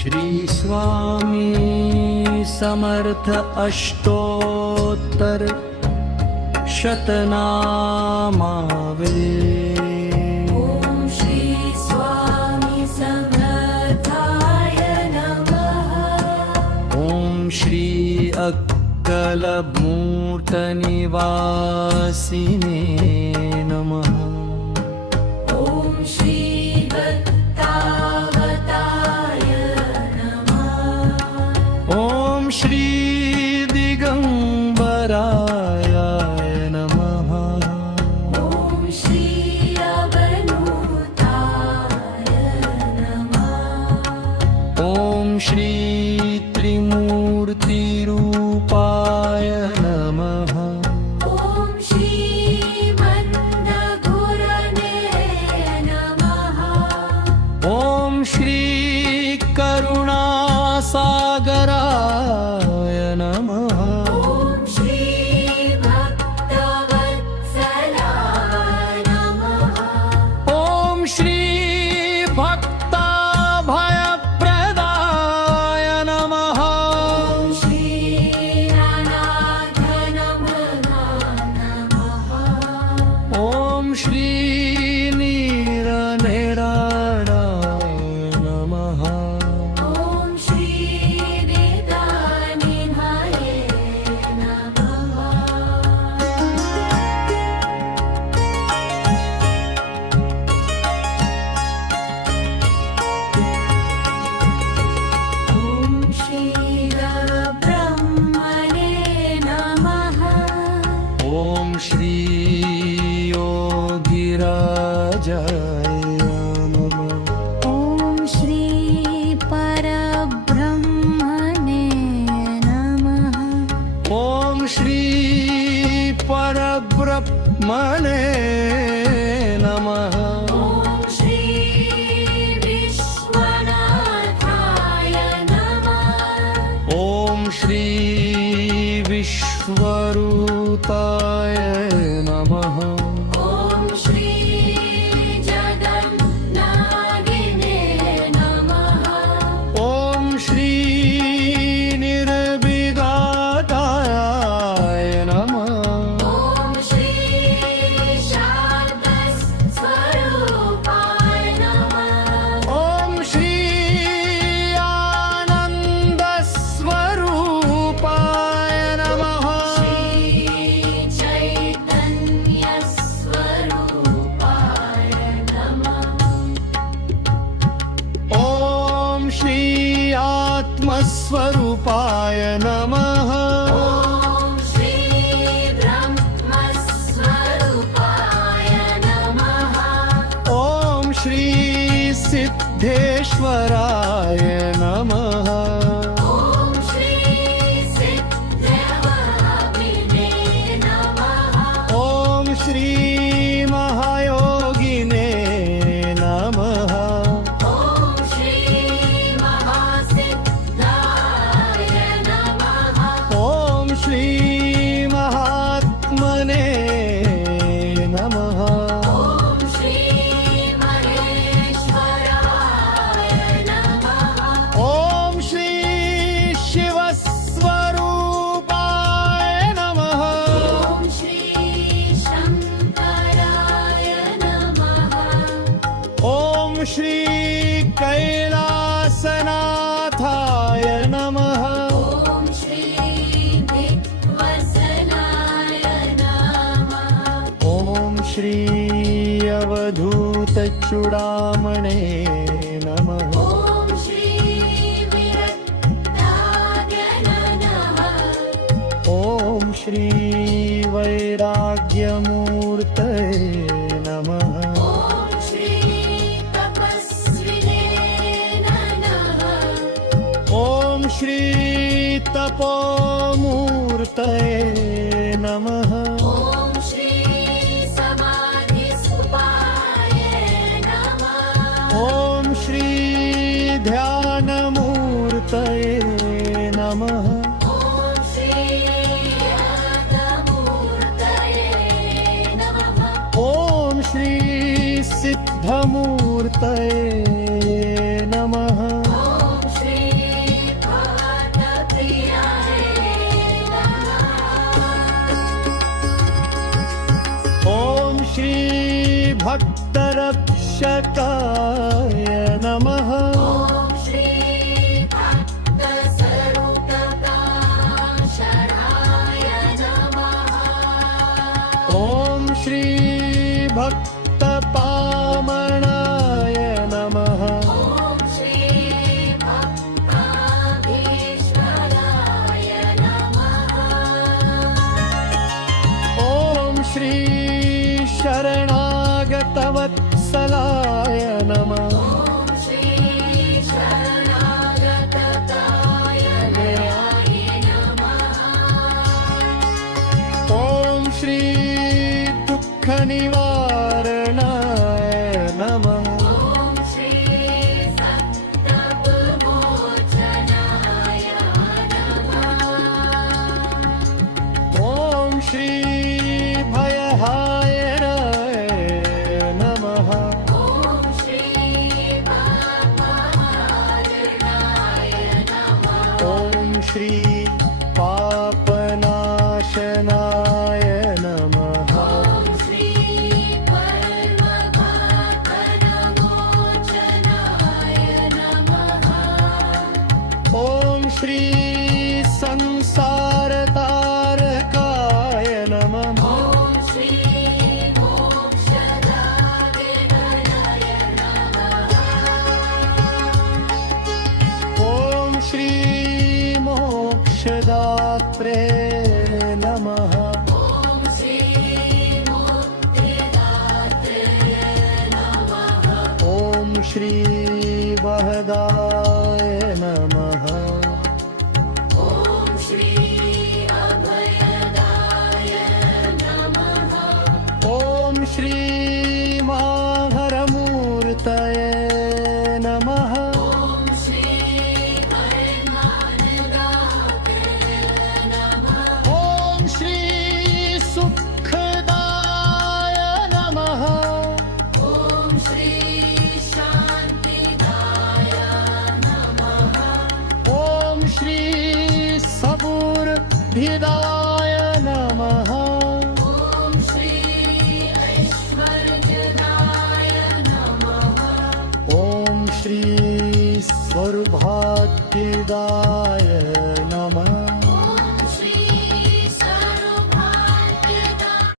श्री स्वामी समर्थ अष्टोत्तर शतनामावली। ओम श्री स्वामी समर्थाय नमः। ओम श्री अक्कलमूर्तनिवासिने नमः। ओम श्री दत्तावताय नमः। ओम श्री दिगंबराय नमः। ओम श्री अवधूताय नमः। ओम श्री त्रिमूर्तिरूपाय नमः। ओम श्री मन्दगुरवे नमः। ओम श्री करुणासागराय नमः। ओम श्री भक्तवत्सलाय नमः। ओम श्री भक्ताभयप्रदाय नमः। ओम श्री अनाथनमनाय नमः। ओम श्री नीरनिराणाय नमः। ओम श्री वेदानिधाये नमः। ओम श्री ब्रह्मणे नमः। ओम श्री योगिराजाय नमः। ओम श्री परब्रह्मणे नमः। ओम श्री परब्रह्मणे नमः। ओम श्री विश्वनाथाय नमः। ओम श्री विश्वरूताय नमः। ओम श्री जगन्नागिने नमः। ओम श्री निर्विघाताय नमः। ओम श्री शान्तस्वरूपाय नमः। ओम श्री आनन्दस्वरूपाय नमः। श्री चैतन्यस्वरूपाय नमः। ओम श्री आत्मस्वरूपाय नमः। ओम श्री ब्रह्मस्वरूपाय नमः। ओम श्री सिद्धेश्वराय नमः। ओम श्री सिद्धवहामिने नमः। ओम श्री महायोगिने नमः। ओम श्री महासिद्धाय नमः। ओम श्री महात्मने नमः। ओम श्री महेश्वराय नमः। ओम श्री शिवस्वरूपाय नमः। ओम श्री शंकराय नमः। ओम श्री कैलासनाथाय नमः। ओम श्री विवसनाय नमः। ओम श्री अवधूतचूडामणे नमः। ओम श्री विरक्ताय नमः। ओम श्री वैराग्यमूर्तये नमः। ओम श्री तपस्विने नमः। ओम श्री तपोमूर्तये नमः। ओम श्री समाधिस्थाय नमः। ओम श्री ध्यानमूर्तये नमः। ओम श्री अनन्तमूर्तये नमः। ओम श्री सिद्धमूर्तये नमः। ओम श्री श्री भक्तरक्षकाय नमः ॐ श्री भक्तस्वरूपप्रकाशनाय नमः ॐ श्री भक्तपामनाय नमः ॐ श्री भक्ताभीष्टराय नमः ॐ श्री शरणागतवत्सलाय नमः ॐ श्री शरणागतकाय दयाय नमः ॐ श्री दुःखनिवारणाय नमः ॐ श्री सप्तविमोचनाय नमः ॐ श्री भयहारिणे नमः ॐ श्री पापहारिणाय नमः ॐ श्री पापनाशनाय नमः ॐ श्री परमपापनमोचनाय नमः ॐ श्री संसारतारकाय नमः ॐ श्री मोक्षदायिनाय नमः ॐ श्री मोक्षदात्रे नमः ॐ श्री मुक्तिदात्रे नमः ॐ श्री वहदाय नमः ॐ श्री अभयदाय नमः ॐ श्री माहरमूर्तये नमः ॐ श्री हरिमानदात्रे नमः ॐ श्री सुखदाय नमः ॐ श्री शान्तिदाय नमः ॐ श्री सबुर्भिदाय नमः ॐ श्री ऐश्वर्यदाय नमः ॐ श्री सौभाग्यदाय